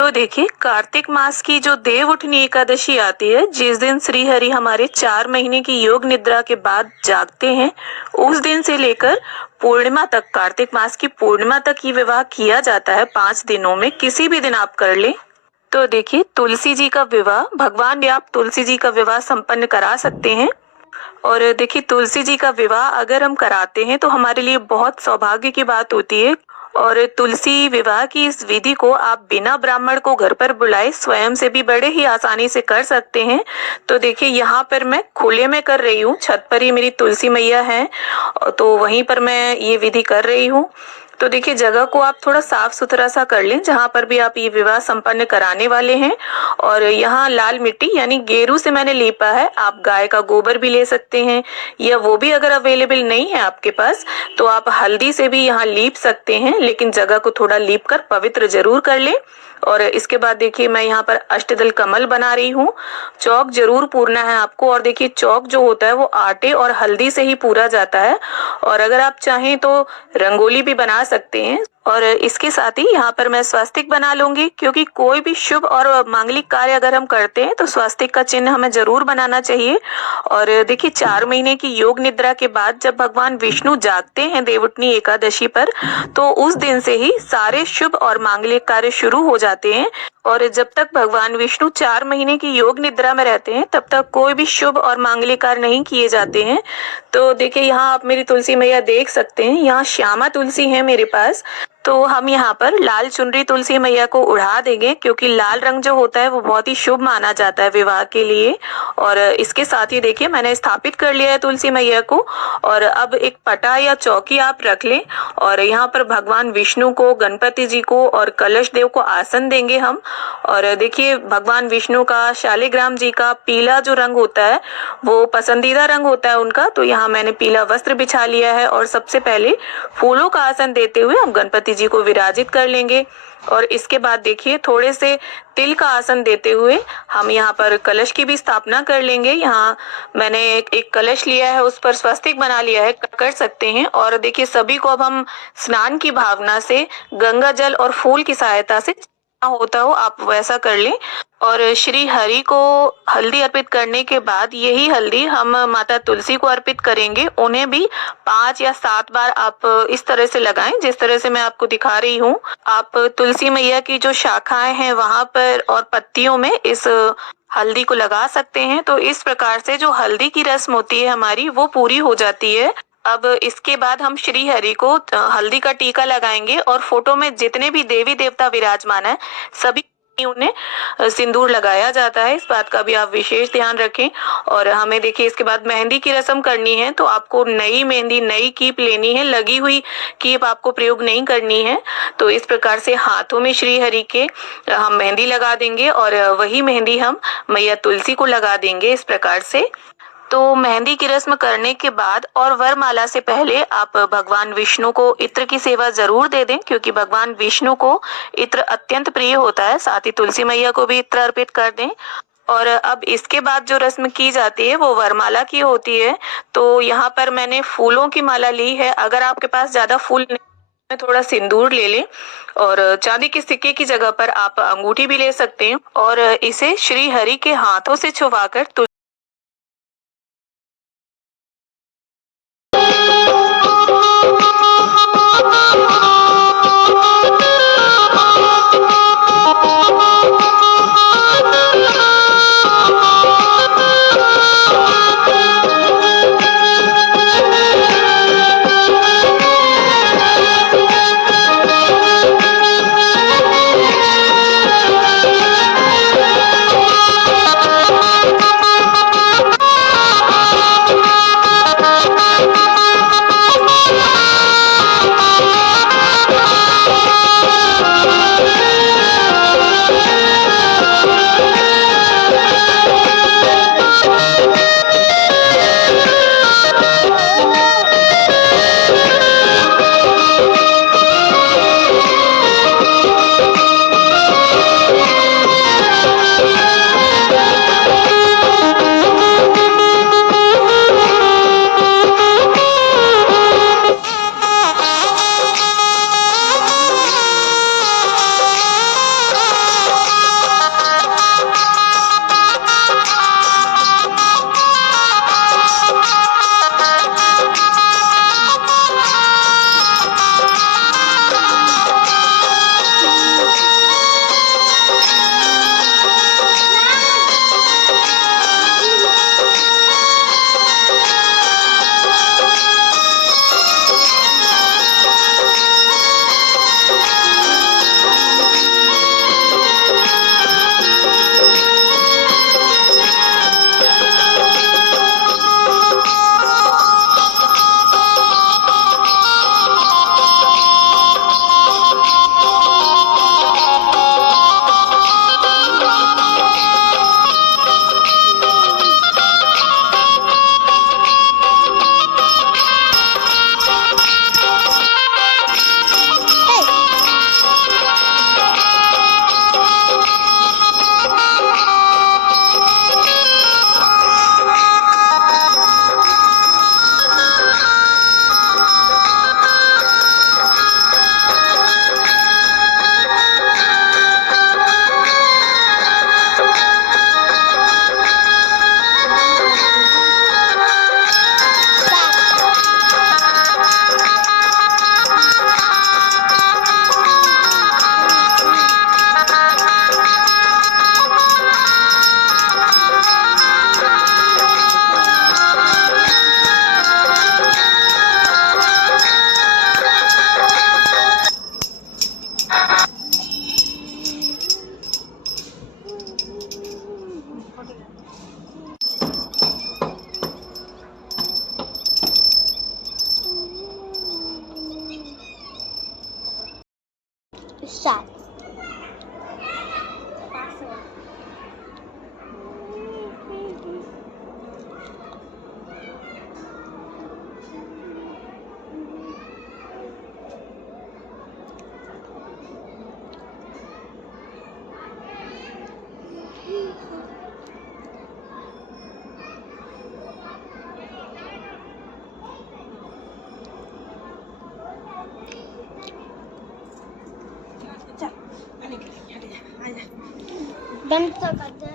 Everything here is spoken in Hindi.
तो देखिए, कार्तिक मास की जो देव उठनी एकादशी आती है, जिस दिन श्री हरि हमारे 4 महीने की योग निद्रा के बाद जागते हैं, उस दिन से लेकर पूर्णिमा तक, कार्तिक मास की पूर्णिमा तक ये विवाह किया जाता है। 5 दिनों में किसी भी दिन आप कर लें। तो देखिए, तुलसी जी का विवाह, भगवान भी आप तुलसी जी का विवाह संपन्न करा सकते हैं। और देखिए, तुलसी जी का विवाह अगर हम कराते हैं तो हमारे लिए बहुत सौभाग्य की बात होती है। और तुलसी विवाह की इस विधि को आप बिना ब्राह्मण को घर पर बुलाए स्वयं से भी बड़े ही आसानी से कर सकते हैं। तो देखिए, यहाँ पर मैं खुले में कर रही हूँ, छत पर ही मेरी तुलसी मैया है, तो वहीं पर मैं ये विधि कर रही हूँ। तो देखिए, जगह को आप थोड़ा साफ सुथरा सा कर लें जहां पर भी आप ये विवाह संपन्न कराने वाले हैं। और यहाँ लाल मिट्टी यानी गेरू से मैंने लीपा है। आप गाय का गोबर भी ले सकते हैं, या वो भी अगर अवेलेबल नहीं है आपके पास तो आप हल्दी से भी यहाँ लीप सकते हैं, लेकिन जगह को थोड़ा लीप कर पवित्र जरूर कर ले। और इसके बाद देखिए, मैं यहाँ पर अष्टदल कमल बना रही हूँ। चौक जरूर पूरना है आपको। और देखिए, चौक जो होता है वो आटे और हल्दी से ही पूरा जाता है। और अगर आप चाहें तो रंगोली भी बना सकते हैं। और इसके साथ ही यहाँ पर मैं स्वास्तिक बना लूंगी, क्योंकि कोई भी शुभ और मांगलिक कार्य अगर हम करते हैं तो स्वास्तिक का चिन्ह हमें जरूर बनाना चाहिए। और देखिए, 4 महीने की योग निद्रा के बाद जब भगवान विष्णु जागते हैं देवउठनी एकादशी पर, तो उस दिन से ही सारे शुभ और मांगलिक कार्य शुरू हो जाते हैं। और जब तक भगवान विष्णु 4 महीने की योग निद्रा में रहते हैं तब तक कोई भी शुभ और मांगलिक कार्य नहीं किए जाते हैं। तो देखिए, यहाँ आप मेरी तुलसी मैया देख सकते हैं, यहाँ श्यामा तुलसी है मेरे पास। तो हम यहाँ पर लाल चुनरी तुलसी मैया को उड़ा देंगे, क्योंकि लाल रंग जो होता है वो बहुत ही शुभ माना जाता है विवाह के लिए। और इसके साथ ही देखिए, मैंने स्थापित कर लिया है तुलसी मैया को। और अब एक पटा या चौकी आप रख लें, और यहाँ पर भगवान विष्णु को, गणपति जी को और कलश देव को आसन देंगे हम। और देखिए, भगवान विष्णु का, शालिग्राम जी का पीला जो रंग होता है वो पसंदीदा रंग होता है उनका। तो यहाँ मैंने पीला वस्त्र बिछा लिया है, और सबसे पहले फूलों का आसन देते हुए हम गणपति जी को विराजित कर लेंगे। और इसके बाद देखिए, थोड़े से तिल का आसन देते हुए हम यहाँ पर कलश की भी स्थापना कर लेंगे। यहाँ मैंने एक कलश लिया है, उस पर स्वस्तिक बना लिया है, कर सकते हैं। और देखिए, सभी को अब हम स्नान की भावना से गंगा जल और फूल की सहायता से होता हो आप वैसा कर लें। और श्री हरि को हल्दी अर्पित करने के बाद यही हल्दी हम माता तुलसी को अर्पित करेंगे। उन्हें भी 5 या 7 बार आप इस तरह से लगाएं, जिस तरह से मैं आपको दिखा रही हूँ। आप तुलसी मैया की जो शाखाएं हैं वहां पर और पत्तियों में इस हल्दी को लगा सकते हैं। तो इस प्रकार से जो हल्दी की रस्म होती है हमारी, वो पूरी हो जाती है। अब इसके बाद हम श्री हरि को हल्दी का टीका लगाएंगे, और फोटो में जितने भी देवी देवता विराजमान है सभी उन्हें सिंदूर लगाया जाता है। इस बात का भी आप विशेष ध्यान रखें। और हमें देखिए, इसके बाद मेहंदी की रस्म करनी है, तो आपको नई मेहंदी, नई कीप लेनी है, लगी हुई कीप आपको प्रयोग नहीं करनी है। तो इस प्रकार से हाथों में श्री हरि के हम मेहंदी लगा देंगे, और वही मेहंदी हम मैया तुलसी को लगा देंगे इस प्रकार से। तो मेहंदी की रस्म करने के बाद और वरमाला से पहले आप भगवान विष्णु को इत्र की सेवा जरूर दे दें, क्योंकि भगवान विष्णु को इत्र अत्यंत प्रिय होता है। साथ ही तुलसी मैया को भी इत्र अर्पित कर दें। और अब इसके बाद जो रस्म की जाती है वो वरमाला की होती है। तो यहाँ पर मैंने फूलों की माला ली है। अगर आपके पास ज्यादा फूल नहीं, थोड़ा सिंदूर ले लें, और चांदी के सिक्के की जगह पर आप अंगूठी भी ले सकते हैं। और इसे श्री हरि के हाथों से छुवाकर दंत करते